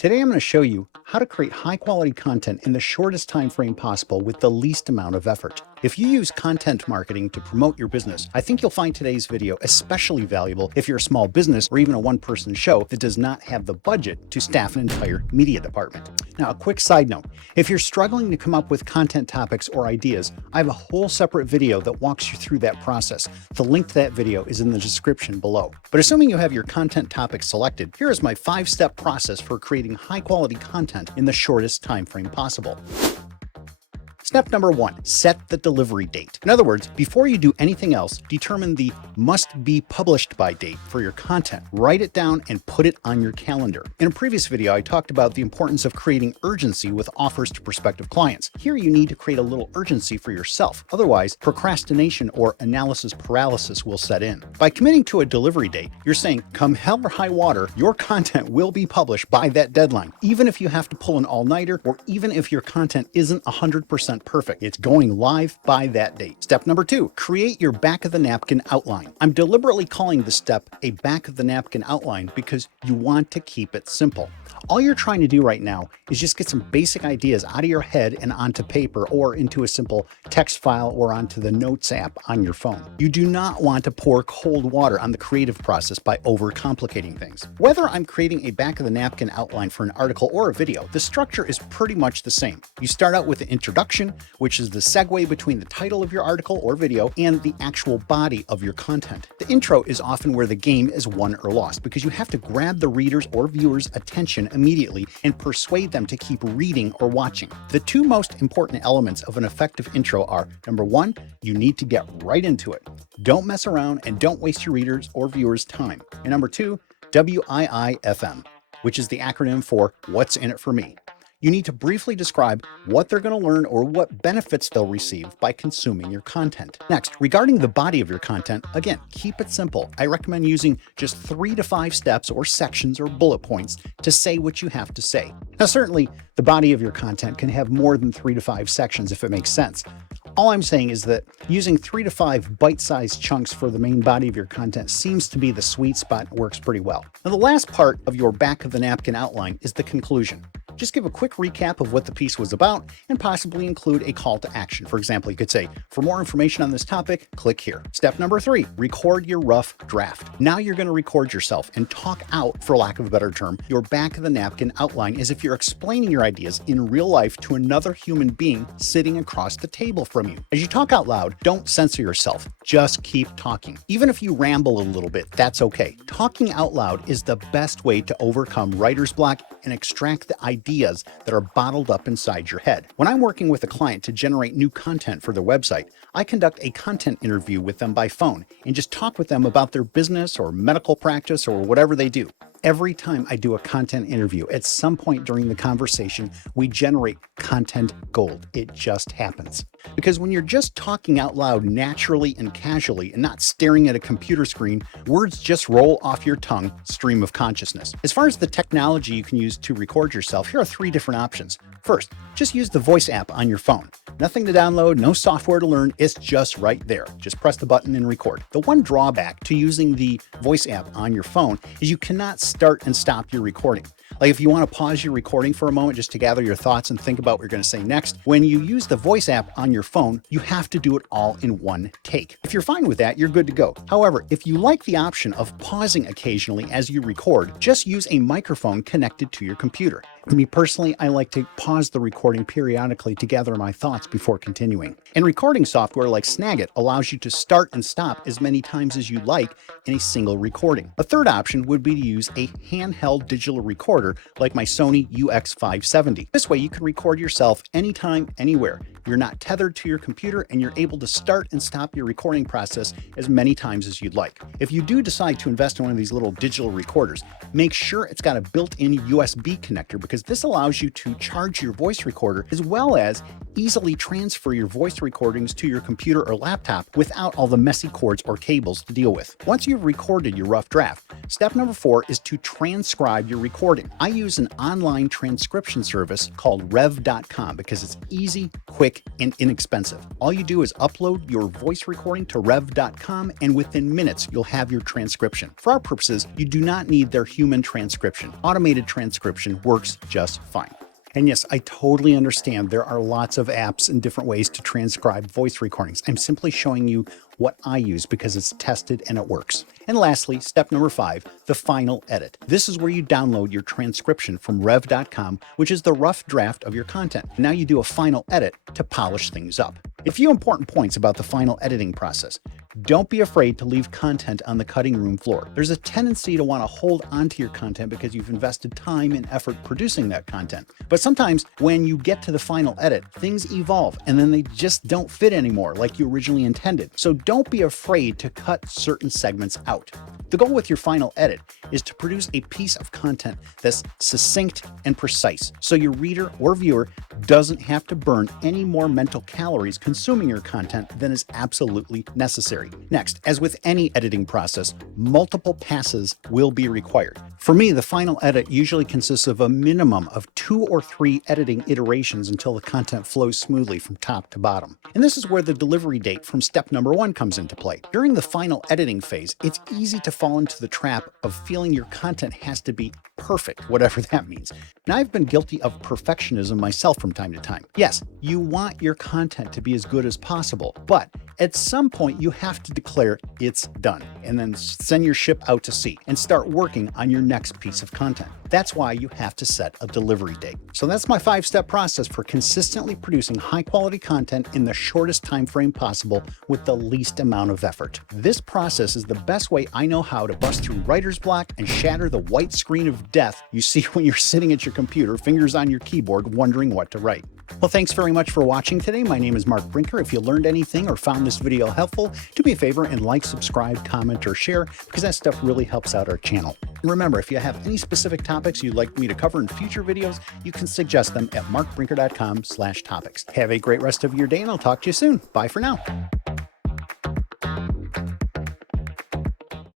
Today I'm going to show you how to create high quality content in the shortest time frame possible with the least amount of effort. If you use content marketing to promote your business, I think you'll find today's video especially valuable if you're a small business or even a one-person show that does not have the budget to staff an entire media department. Now, a quick side note, if you're struggling to come up with content topics or ideas, I have a whole separate video that walks you through that process. The link to that video is in the description below. But assuming you have your content topic selected, here is my 5-step process for creating high quality content in the shortest time frame possible. Step number 1, set the delivery date. In other words, before you do anything else, determine the must be published by date for your content. Write it down and put it on your calendar. In a previous video, I talked about the importance of creating urgency with offers to prospective clients. Here you need to create a little urgency for yourself. Otherwise, procrastination or analysis paralysis will set in. By committing to a delivery date, you're saying, come hell or high water, your content will be published by that deadline. Even if you have to pull an all-nighter, or even if your content isn't 100% perfect. It's going live by that date. Step number 2, create your back of the napkin outline. I'm deliberately calling this step a back of the napkin outline because you want to keep it simple. All you're trying to do right now is just get some basic ideas out of your head and onto paper or into a simple text file or onto the Notes app on your phone. You do not want to pour cold water on the creative process by overcomplicating things. Whether I'm creating a back of the napkin outline for an article or a video, the structure is pretty much the same. You start out with an introduction, which is the segue between the title of your article or video and the actual body of your content. The intro is often where the game is won or lost because you have to grab the reader's or viewer's attention immediately and persuade them to keep reading or watching. The two most important elements of an effective intro are, number 1, you need to get right into it. Don't mess around and don't waste your readers or viewers' time. And number 2, WIIFM, which is the acronym for What's in it for me. You need to briefly describe what they're going to learn or what benefits they'll receive by consuming your content. Next, regarding the body of your content, again, keep it simple. I recommend using just 3 to 5 steps or sections or bullet points to say what you have to say. Now, certainly, the body of your content can have more than 3 to 5 sections if it makes sense. All I'm saying is that using 3 to 5 bite-sized chunks for the main body of your content seems to be the sweet spot and works pretty well. Now, the last part of your back of the napkin outline is the conclusion. Just give a quick recap of what the piece was about and possibly include a call to action. For example, you could say, for more information on this topic, click here. Step number 3, record your rough draft. Now you're going to record yourself and talk out, for lack of a better term, your back of the napkin outline as if you're explaining your ideas in real life to another human being sitting across the table from you. As you talk out loud, don't censor yourself. Just keep talking. Even if you ramble a little bit, that's okay. Talking out loud is the best way to overcome writer's block and extract the ideas that are bottled up inside your head. When I'm working with a client to generate new content for their website, I conduct a content interview with them by phone and just talk with them about their business or medical practice or whatever they do. Every time I do a content interview, at some point during the conversation, we generate content gold. It just happens. Because when you're just talking out loud naturally and casually and not staring at a computer screen, words just roll off your tongue, stream of consciousness. As far as the technology you can use to record yourself, here are 3 different options. First, just use the Voice app on your phone. Nothing to download, no software to learn, it's just right there. Just press the button and record. The one drawback to using the Voice app on your phone is you cannot start and stop your recording. Like if you want to pause your recording for a moment just to gather your thoughts and think about what you're going to say next, when you use the Voice app on your phone, you have to do it all in one take. If you're fine with that, you're good to go. However, if you like the option of pausing occasionally as you record, just use a microphone connected to your computer. For me personally, I like to pause the recording periodically to gather my thoughts before continuing. And recording software like Snagit allows you to start and stop as many times as you like in a single recording. A third option would be to use a handheld digital recorder like my Sony UX570. This way you can record yourself anytime, anywhere. You're not tethered to your computer and you're able to start and stop your recording process as many times as you'd like. If you do decide to invest in one of these little digital recorders, make sure it's got a built-in USB connector because this allows you to charge your voice recorder as well as easily transfer your voice recordings to your computer or laptop without all the messy cords or cables to deal with. Once you've recorded your rough draft, step number 4 is to transcribe your recording. I use an online transcription service called rev.com because it's easy, quick, and inexpensive. All you do is upload your voice recording to rev.com, and within minutes, you'll have your transcription. For our purposes, you do not need their human transcription. Automated transcription works just fine. And yes, I totally understand there are lots of apps and different ways to transcribe voice recordings. I'm simply showing you what I use because it's tested and it works. And lastly, step number 5, the final edit. This is where you download your transcription from rev.com, which is the rough draft of your content. Now you do a final edit to polish things up. A few important points about the final editing process. Don't be afraid to leave content on the cutting room floor. There's a tendency to want to hold onto your content because you've invested time and effort producing that content. But sometimes when you get to the final edit, things evolve and then they just don't fit anymore like you originally intended. So don't be afraid to cut certain segments out. The goal with your final edit is to produce a piece of content that's succinct and precise, so your reader or viewer doesn't have to burn any more mental calories consuming your content than is absolutely necessary. Next, as with any editing process, multiple passes will be required. For me, the final edit usually consists of a minimum of 2 or 3 editing iterations until the content flows smoothly from top to bottom. And this is where the delivery date from step number 1 comes into play. During the final editing phase, it's easy to fall into the trap of feeling your content has to be perfect, whatever that means. Now, I've been guilty of perfectionism myself from time to time. Yes, you want your content to be as good as possible, but at some point you have to declare it's done and then send your ship out to sea and start working on your next piece of content. That's why you have to set a delivery date. So that's my 5-step process for consistently producing high-quality content in the shortest time frame possible with the least amount of effort. This process is the best way I know how to bust through writer's block and shatter the white screen of death you see when you're sitting at your computer, fingers on your keyboard, wondering what to write. Well, thanks very much for watching today. My name is Mark Brinker. If you learned anything or found this video helpful, do me a favor and like, subscribe, comment, or share, because that stuff really helps out our channel. And remember, if you have any specific topics you'd like me to cover in future videos, you can suggest them at markbrinker.com/topics. Have a great rest of your day, and I'll talk to you soon. Bye for now.